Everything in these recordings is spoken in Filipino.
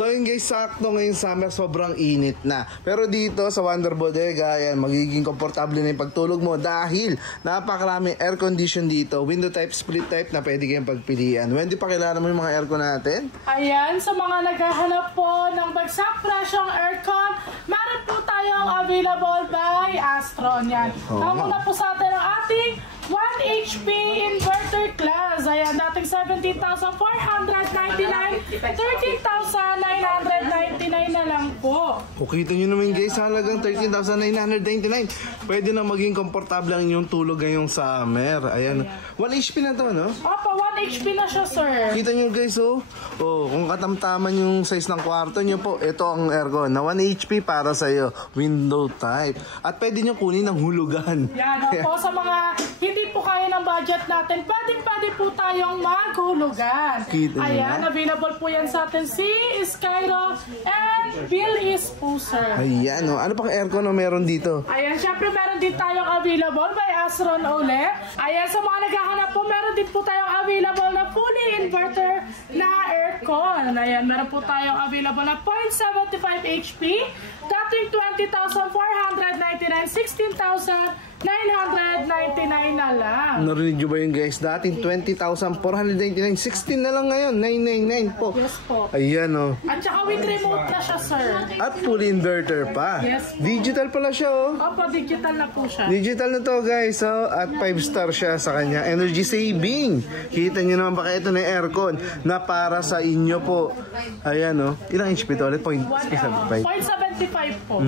So yun guys, sakto ngayong summer, sobrang init na. Pero dito sa Wonder Bodega, ayan, magiging komportable na yung pagtulog mo dahil napakaraming air condition dito. Window type, split type na pwede kayong pagpilian. Wendy, pakilala mo yung mga aircon natin? Ayan, sa mga naghahanap po ng bagsak presyong aircon, meron po tayong available by Astron. Yan. Tama na po sa atin ang ating 1 HP inverter class. Ayan, dating 17,499, 13,999 na lang po. Kita nyo naman guys, halagang 13,999. Pwede na maging komportable ang inyong tulog ngayong summer. Ayan. 1 HP na to, no? Opo, 1 HP na siya, sir. Kita nyo guys, oh. Oh, kung katamtaman yung size ng kwarto nyo po, ito ang aircon na 1 HP para sa'yo. Window type. At pwede nyo kunin ng hulugan. Yan, opo, sa mga hindi po kaya ng budget natin, pwede po tayong maghulugan. Ayan, available po yan sa atin si Skyro and Bill is po, sir. Ayan, oh. Ano pang aircon na meron dito? Ayan, syempre meron din tayong available by Astron ulit. Ayan, sa mga naghahanap po, meron din po tayong available na fully inverter na aircon. Ayan, meron po tayong available na 0.75 HP, dating 20,499, 16,999 na lang. Narinig nyo ba yun guys? Dating 20,499, 16 na lang ngayon, 999 po. Yes po. Ayan, oh. At saka with remote na siya, sir. At full inverter pa. Yes po. Digital pala siya, oh. Opo, digital na po siya. Digital na to guys, oh. At 5-star siya sa kanya. Energy saving. Kita nyo naman baka ito na aircon na para sa inyo po. Ayan, oh. Ilang HP to ulit? 0.75. 0.75 po.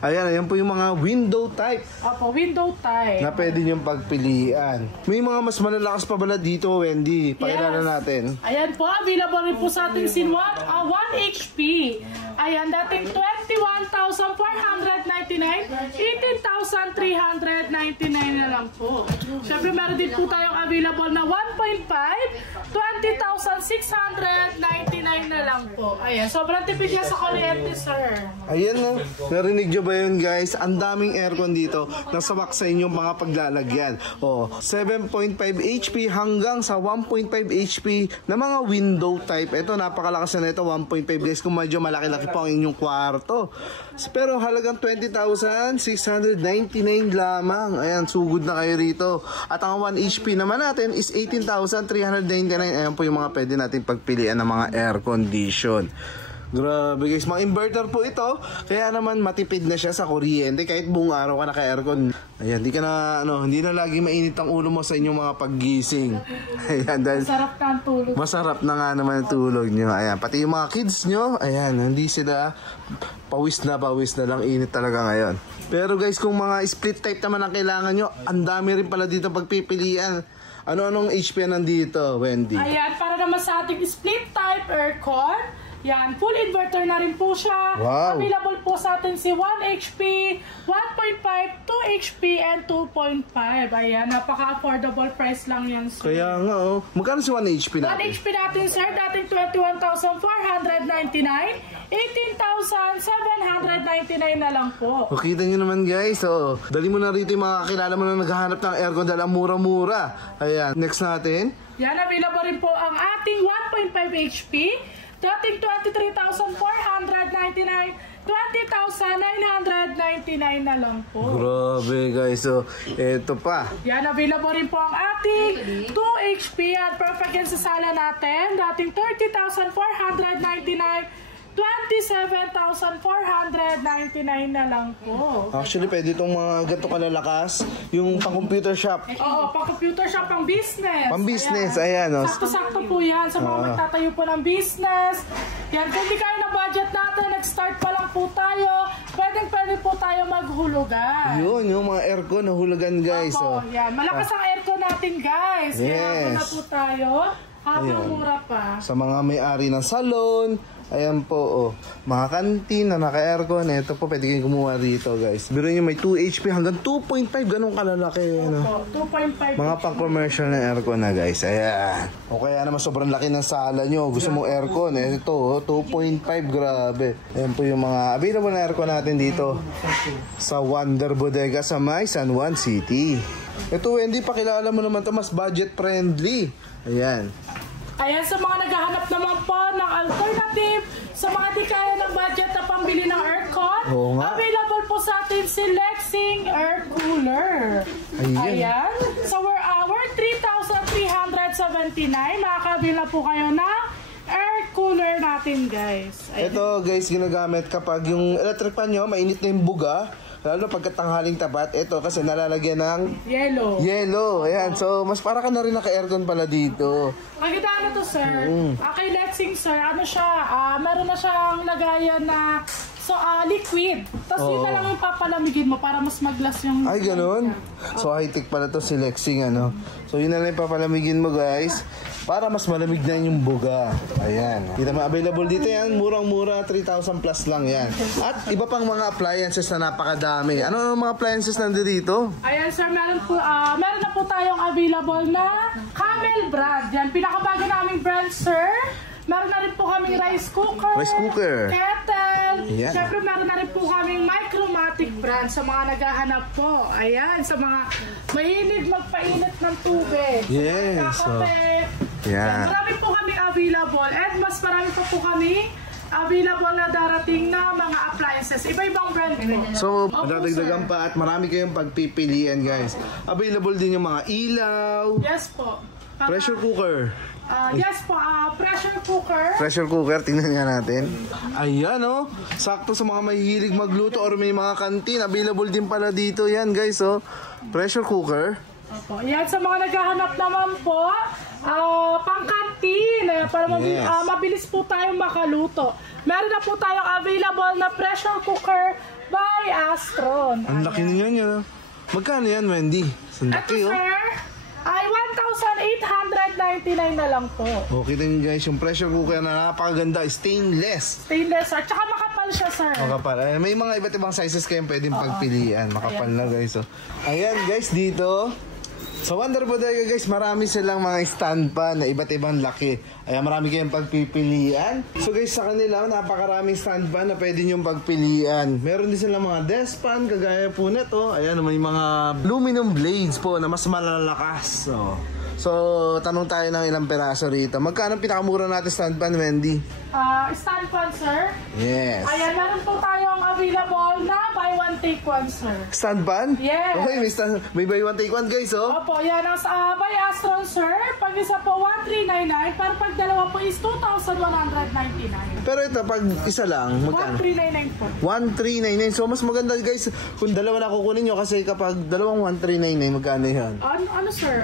Ayan, ayan po yung mga window type. Opo, window type. Na pwede niyong pagpilian. May mga mas malalakas pa bala dito, Wendy. Pakilala natin. Ayan po, available rin po sa ating Sinwat, 1 HP. Ayan, dating 21,499, 18,399 na lang po. Siyempre, meron din po tayong available na 1.5, 20,699 na lang po. Ayan, sobrang tipid niya sa kuryente, sir. Ayan na. Narinig nyo ba yun guys? Ang daming aircon dito na sawak sa inyong mga paglalagyan. O, 7.5 HP hanggang sa 1.5 HP na mga window type. Ito, napakalakas na ito. 1.5 guys kung medyo malaki-laki pa ang inyong kwarto. Pero halagang 20,699 lamang. Ayan, sugod na kayo rito. At ang 1 HP naman natin is 18,399. Ayan po yung mga pwede natin pagpilian ng mga air condition. Grabe guys, mga inverter po ito. Kaya naman matipid na siya sa kuryente kahit buong araw ka naka-aircon. Ayan, hindi ka na hindi na lagi mainit ang ulo mo sa inyong mga paggising. Ayan, dahil masarap na ang tulog. Masarap na nga naman ang tulog nyo. Ayan, pati yung mga kids nyo, ayan, hindi sila pawis na lang, init talaga ngayon. Pero guys, kung mga split type naman ang kailangan nyo, ang dami rin pala dito pagpipilian. Ano-anong HP nandito, Wendy? Ayan, para naman sa ating split type aircon. Yan, full inverter na rin po siya. Wow. Available po sa atin si 1 HP, 1.5, 2 HP, and 2.5. Ayan, napaka-affordable price lang yan, sir. Kaya nga, oh. Magkano si 1 HP natin? 1 HP natin, sir, dating 21,499, 18,799 na lang po. O, kita nyo naman guys, oh. Dali mo na rito yung mga kakilala mo na naghahanap ng aircon dahil ang mura-mura. Ayan, next natin. Yan, available rin po ang ating 1.5 HP. Dating 23,499, 20,999 na lang po. Grabe guys, so eto pa. Yan, available rin po ang ating 2 HP at perfect yan sa sala natin. Dating 30,499, 27,499 na lang po. Actually, pwede itong mga ganito kalalakas. Yung pang-computer shop. Oo, pang-computer shop, pang-business. Pang-business, ayan. Oh. Sakto-sakto po yan sa mga magtatayo po ng business. Yan, kung di kaya na budget natin, nag-start pa lang po tayo, pwede po tayo maghulugan. Yun, yung mga aircon na hulugan guys. Opo, yan. Malakas ang aircon natin guys. Kaya na po tayo. Habang mura pa. Sa mga may-ari ng salon, ayan po, oh. Mga kantin na naka-aircon, ito po, pwede kayong kumuha dito, guys. Biro nyo may 2 HP hanggang 2.5, ganun kalalaki, ano? 2.5. Mga pang-commercial na aircon na, guys. Ayan. O kaya naman sobrang laki ng sala nyo. Gusto mong aircon, ito, oh, 2.5, grabe. Ayan po yung mga available na aircon natin dito sa Wonder Bodega sa may San Juan City. Ito, Wendy, pakilala mo naman ito, mas budget friendly. Ayan. Ayan, sa mga naghahanap naman po ng alternative, sa mga di kaya ng budget na pambili ng aircon, Oo nga. available po sa atin si Lexing Air Cooler. Ayan. So, we're 3,379. Makakabila po kayo ng air cooler natin, guys. Ayan. Ito guys, ginagamit kapag yung electric fan nyo, mainit na yung buga. Lalo pagkatanghaling tapat, ito kasi nalalagyan ng yellow. Ayan, so mas para ka na rin naka-aircon pala dito. Maganda ano to, sir? Kay Lexing, sir, ano siya, meron na siyang lagayan na liquid. Tapos yun na lang yung papalamigin mo para mas maglas yung... Ay, ganun? So high-tech pala to si Lexing, ano? So yun na lang yung papalamigin mo guys, para mas malamig na yung buga. Ayan. Kita mo, available dito yan. Murang-mura, 3,000 plus lang yan. At iba pang mga appliances na napakadami. Ano ang mga appliances nandito dito? Ayan, sir, meron na po tayong available na Camel brand. Yan, pinakabago naming brand, sir. Meron na rin po kaming rice cooker, kettle. Ayan. Siyempre, meron na rin po kaming Micromatic brand sa mga naghahanap po. Ayan, sa mga mahilig magpainit ng tubig. Yes. Kakape. Yan. Marami po kami available and mas marami pa po kami available na darating na mga appliances. Iba-ibang brand po. So, madadagdagan pa at marami kayong pagpipilian guys. Available din yung mga ilaw. Yes po. Pressure cooker. Yes po, pressure cooker. Pressure cooker, tingnan nga natin. Ayan oh, sakto sa mga mahihilig magluto or may mga kantin. Available din pala dito yan guys oh. Pressure cooker. Opo. Yan, sa mga naghahanap naman po, pang-kantin. Para mabilis po tayong makaluto. Meron na po tayong available na pressure cooker by Astron. Ang laki niyan yan. Magkano yan, Wendy? Ang laki Ito, oh. sir, ay 1,899 na lang po. Okay din guys, yung pressure cooker na napakaganda, stainless. Stainless, sir. Tsaka makapal siya, sir. Makapal. May mga iba't ibang sizes kayong pwedeng pagpilian. Makapal na guys. Oh. Ayan guys, dito. Sa Wonder Bodega guys, marami silang mga stand pan na iba't ibang laki. Ayan, marami kayong pagpipilian. So guys, sa kanila, napakaraming stand pan na pwede nyong pagpilian. Meron din silang mga desk pan, kagaya po na to. Ayan, may mga aluminum blades po na mas malalakas. So, tanong tayo ng ilang peraso rito. Magkano pinakamura natin stand pan, Wendy? Stand pan, sir. Yes. Ayan, meron po tayong available na buy one take one, sir. Stand pan? Yes. Okay, may buy one take one guys, oh. Opo, yan ang by Astron, sir. Pag isa po, 1,399. Para pag dalawa po is 2,199. Pero ito, pag isa lang, magkano? 1,399 po. 1,399. So, mas maganda guys, kung dalawa na kukunin nyo kasi kapag dalawang 1,399, magkano yan? Ano, sir?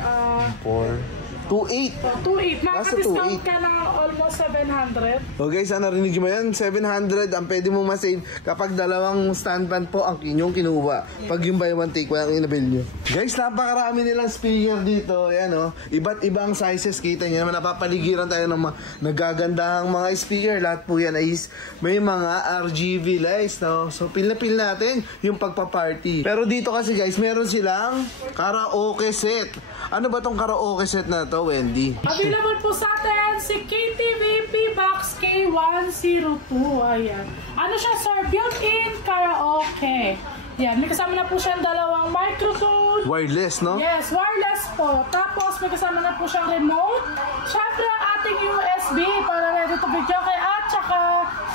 2,800. 2,800. Nasa Makaka-discount 2,800. ka ng almost 700. So guys, narinig mo yan? 700 ang pwede mong masave kapag dalawang stand pan po ang inyong kinuha. Pag yung buy one take one ang inabil nyo. Guys, napakarami nilang speaker dito. Ayan oh. Iba't ibang sizes. Kita nyo naman, napapaligiran tayo ng mga nagagandahang mga speaker. Lahat po yan ay may mga RGB lights. No? So pil na pil natin yung pagpa-party. Pero dito kasi guys, meron silang karaoke set. Ano ba tong karaoke set na to, Wendy? Available po sa atin si KTV P-Box K102. Ayan. Ano siya, sir? Built-in karaoke. Yan. May kasama na po siyang dalawang microphone. Wireless, no? Yes, wireless po. Tapos may kasama na po siyang remote. Siyempre ang ating USB para ready to video kay at saka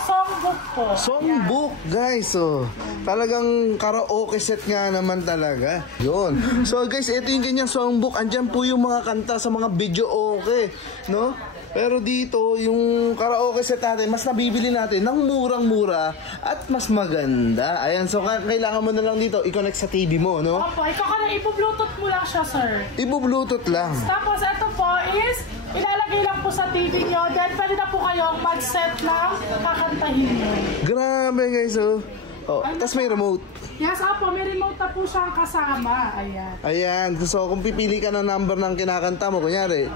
songbook po. Songbook, guys. So, talagang karaoke set nga naman talaga. Yun. So, guys, ito yung kanyang songbook. Andyan po yung mga kanta sa mga video okay, no? Pero dito, yung karaoke set natin, mas nabibili natin ng murang-mura at mas maganda. Ayan, so kailangan mo na lang dito i-connect sa TV mo, no? Opo, ikaw ka na ipo-bluetooth mo lang siya, sir. Ipo-bluetooth lang. Tapos ito po is ilalagay lang po sa TV nyo. Then pwede na po kayong mag-set ng kakantahin nyo. Grabe, guys, oh. Tapos may remote. Yes, opo, may remote na po siyang kasama. Ayan. Ayan, so kung pipili ka ng number ng kinakanta mo, kunyari,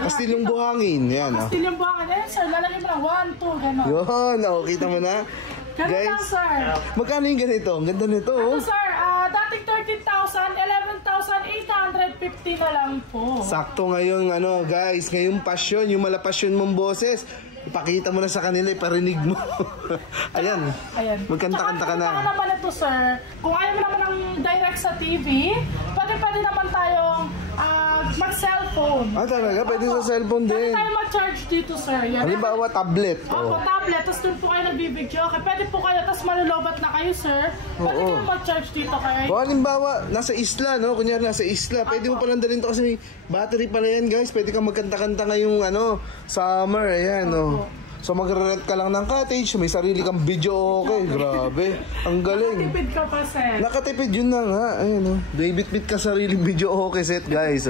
Kastilyong Buhangin, yan. Kastilyong Buhangin, eh sir, lalagay mo na 1, 2, gano'n. Yun, kita mo na. Ganun Guys, lang, sir. Magkano yung ganito? Ang ganda nito, oh. Ito, sir, dating 13,000, 11,850 na lang po. Sakto ngayon, guys, ngayong pasyon, yung malapasyon mong boses, ipakita mo na sa kanila, iparinig mo. Ayan. Magkanta-kanta ka na. Tsaka naman ito, sir, kung ayaw mo naman ng direct sa TV, pwede naman tayong mag-cellphone. Ah, talaga? Pwede sa cellphone din. Pwede tayo mag-charge dito, sir. Yan. Halimbawa, tablet. Opo, tablet. Tapos dun po kayo nagbibidyo. Okay, pwede po kayo. Tapos malulobat na kayo, sir. Pwede kayo mag-charge dito kayo. O halimbawa, nasa isla, no? Kunyari, nasa isla. Pwede mo palang dalhin to kasi may battery pala yan, guys. Pwede kang magkanta-kanta ngayong, summer. Ayan, no? So magre-rent ka lang ng cottage, may sarili kang video, okay. Grabe. Ang galing. Nakatipid ka pa, sir. Nakatipid, yun na nga. Ayan, no? May bit-bit ka sariling video, okay set, guys.